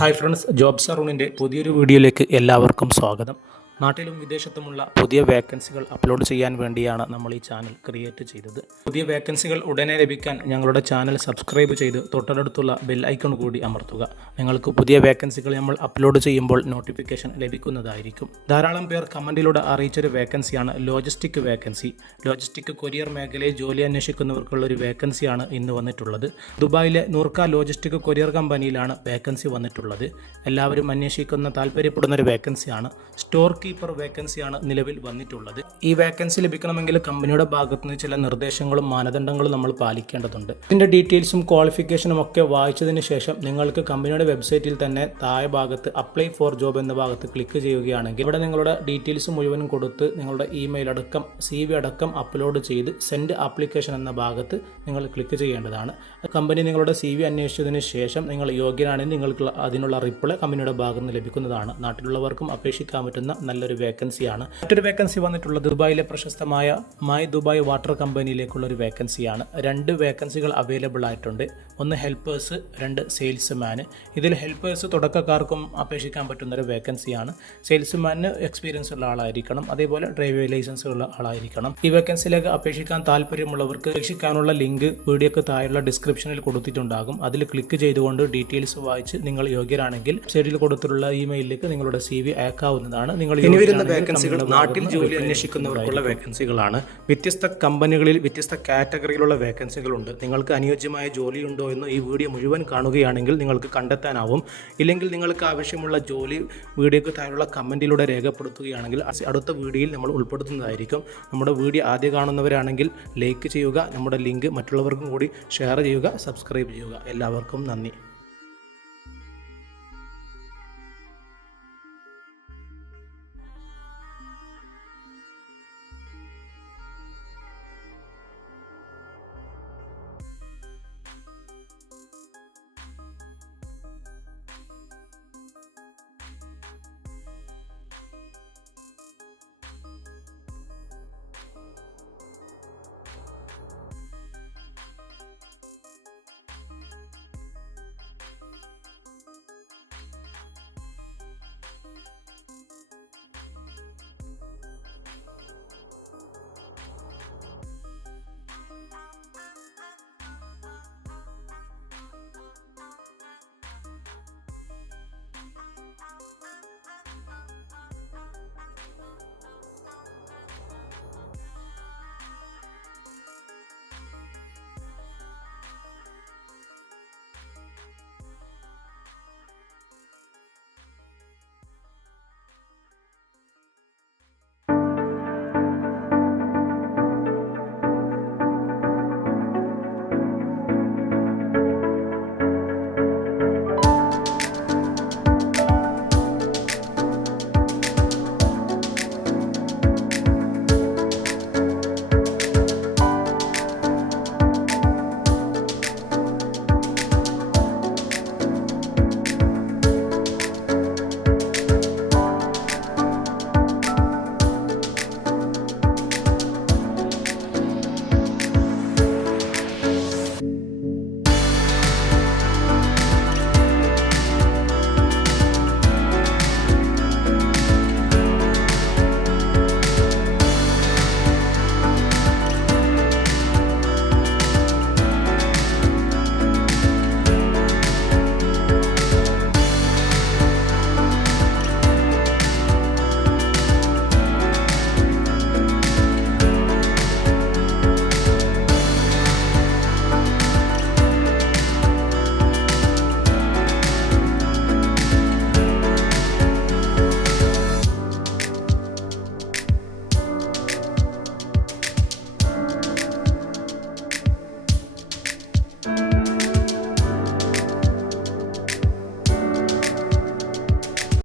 Hi friends, job സറൂണിൻ്റെ പുതിയൊരു വീഡിയോയിലേക്ക് എല്ലാവർക്കും സ്വാഗതം. നാട്ടിലും വിദേശത്തുമുള്ള പുതിയ വേക്കൻസികൾ അപ്ലോഡ് ചെയ്യാൻ വേണ്ടിയാണ് നമ്മൾ ഈ ചാനൽ ക്രിയേറ്റ് ചെയ്തത്. പുതിയ വേക്കൻസികൾ ഉടനെ ലഭിക്കാൻ ഞങ്ങളുടെ ചാനൽ സബ്സ്ക്രൈബ് ചെയ്ത് തൊട്ടടുത്തുള്ള ബെൽ ഐക്കൺ കൂടി അമർത്തുക. നിങ്ങൾക്ക് പുതിയ വേക്കൻസികൾ നമ്മൾ അപ്ലോഡ് ചെയ്യുമ്പോൾ നോട്ടിഫിക്കേഷൻ ലഭിക്കുന്നതായിരിക്കും. ധാരാളം പേർ കമൻറ്റിലൂടെ അറിയിച്ചൊരു വേക്കൻസിയാണ് ലോജിസ്റ്റിക് വേക്കൻസി. ലോജിസ്റ്റിക് കൊറിയർ മേഖലയിൽ ജോലി അന്വേഷിക്കുന്നവർക്കുള്ളൊരു വേക്കൻസിയാണ് ഇന്ന് വന്നിട്ടുള്ളത്. ദുബായിലെ നൂർക്ക ലോജിസ്റ്റിക് കൊറിയർ കമ്പനിയിലാണ് വേക്കൻസി വന്നിട്ടുള്ളത്. എല്ലാവരും അന്വേഷിക്കുന്ന താല്പര്യപ്പെടുന്ന ഒരു വേക്കൻസിയാണ്. സ്റ്റോർ കീപ്പർ വേക്കൻസിയാണ് നിലവിൽ വന്നിട്ടുള്ളത്. ഈ വേക്കൻസി ലഭിക്കണമെങ്കിൽ കമ്പനിയുടെ ഭാഗത്തു നിന്ന് ചില നിർദ്ദേശങ്ങളും മാനദണ്ഡങ്ങളും നമ്മൾ പാലിക്കേണ്ടതുണ്ട്. ഇതിൻ്റെ ഡീറ്റെയിൽസും ക്വാളിഫിക്കേഷനും ഒക്കെ വായിച്ചതിന് ശേഷം നിങ്ങൾക്ക് കമ്പനിയുടെ വെബ്സൈറ്റിൽ തന്നെ താഴെ ഭാഗത്ത് അപ്ലൈ ഫോർ ജോബ് എന്ന ഭാഗത്ത് ക്ലിക്ക് ചെയ്യുകയാണെങ്കിൽ ഇവിടെ നിങ്ങളുടെ ഡീറ്റെയിൽസ് മുഴുവനും കൊടുത്ത് നിങ്ങളുടെ ഇമെയിൽ അടക്കം CV അടക്കം അപ്ലോഡ് ചെയ്ത് സെൻഡ് ആപ്ലിക്കേഷൻ എന്ന ഭാഗത്ത് നിങ്ങൾ ക്ലിക്ക് ചെയ്യേണ്ടതാണ്. കമ്പനി നിങ്ങളുടെ CV അന്വേഷിച്ചതിന് ശേഷം നിങ്ങൾ യോഗ്യനാണെങ്കിൽ നിങ്ങൾക്ക് അതിനുള്ള റിപ്ലൈ കമ്പനിയുടെ ഭാഗത്ത് നിന്ന് ലഭിക്കുന്നതാണ്. നാട്ടിലുള്ളവർക്കും അപേക്ഷിക്കാൻ പറ്റുന്ന നല്ലൊരു വേക്കൻസിയാണ്. മറ്റൊരു വേക്കൻസി വന്നിട്ടുള്ളത് ദുബായിലെ പ്രശസ്തമായ മൈ ദുബായ് വാട്ടർ കമ്പനിയിലേക്കുള്ള ഒരു വേക്കൻസിയാണ്. 2 വേക്കൻസികൾ അവൈലബിൾ ആയിട്ടുണ്ട്. ഒന്ന് ഹെൽപ്പേഴ്സ്, 2 സെയിൽസ്മാൻ. ഇതിൽ ഹെൽപ്പേഴ്സ് തുടക്കക്കാർക്കും അപേക്ഷിക്കാൻ പറ്റുന്ന ഒരു വേക്കൻസിയാണ്. സെയിൽസ്മാന് എക്സ്പീരിയൻസ് ഉള്ള ആളായിരിക്കണം, അതേപോലെ ഡ്രൈവിംഗ് ലൈസൻസ് ഉള്ള ആളായിരിക്കണം. ഈ വേക്കൻസിയിലേക്ക് അപേക്ഷിക്കാൻ താല്പര്യമുള്ളവർക്ക് അപേക്ഷിക്കാനുള്ള ലിങ്ക് വീഡിയോക്ക് താഴെയുള്ള ഡിസ്ക്രിപ്ഷനിൽ കൊടുത്തിട്ടുണ്ടാകും. അതിൽ ക്ലിക്ക് ചെയ്തുകൊണ്ട് ഡീറ്റെയിൽസ് വായിച്ച് നിങ്ങൾ യോഗ്യരാണെങ്കിൽ സൈഡിൽ കൊടുത്തിട്ടുള്ള ഇമെയിലിലേക്ക് നിങ്ങളുടെ CV അയക്കാവുന്നതാണ്. ഇനി വരുന്ന വേക്കൻസികൾ നാട്ടിൽ ജോലി അന്വേഷിക്കുന്നവർക്കുള്ള വേക്കൻസികളാണ്. വ്യത്യസ്ത കമ്പനികളിൽ വ്യത്യസ്ത കാറ്റഗറിയിലുള്ള വേക്കൻസികളുണ്ട്. നിങ്ങൾക്ക് അനുയോജ്യമായ ജോലിയുണ്ടോ എന്ന് ഈ വീഡിയോ മുഴുവൻ കാണുകയാണെങ്കിൽ നിങ്ങൾക്ക് കണ്ടെത്താനാവും. ഇല്ലെങ്കിൽ നിങ്ങൾക്ക് ആവശ്യമുള്ള ജോലി വീഡിയോക്ക് താഴെയുള്ള കമൻറ്റിലൂടെ രേഖപ്പെടുത്തുകയാണെങ്കിൽ അടുത്ത വീഡിയോയിൽ നമ്മൾ ഉൾപ്പെടുത്തുന്നതായിരിക്കും. നമ്മുടെ വീഡിയോ ആദ്യം കാണുന്നവരാണെങ്കിൽ ലൈക്ക് ചെയ്യുക, നമ്മുടെ ലിങ്ക് മറ്റുള്ളവർക്കും കൂടി ഷെയർ ചെയ്യുക, സബ്സ്ക്രൈബ് ചെയ്യുക. എല്ലാവർക്കും നന്ദി.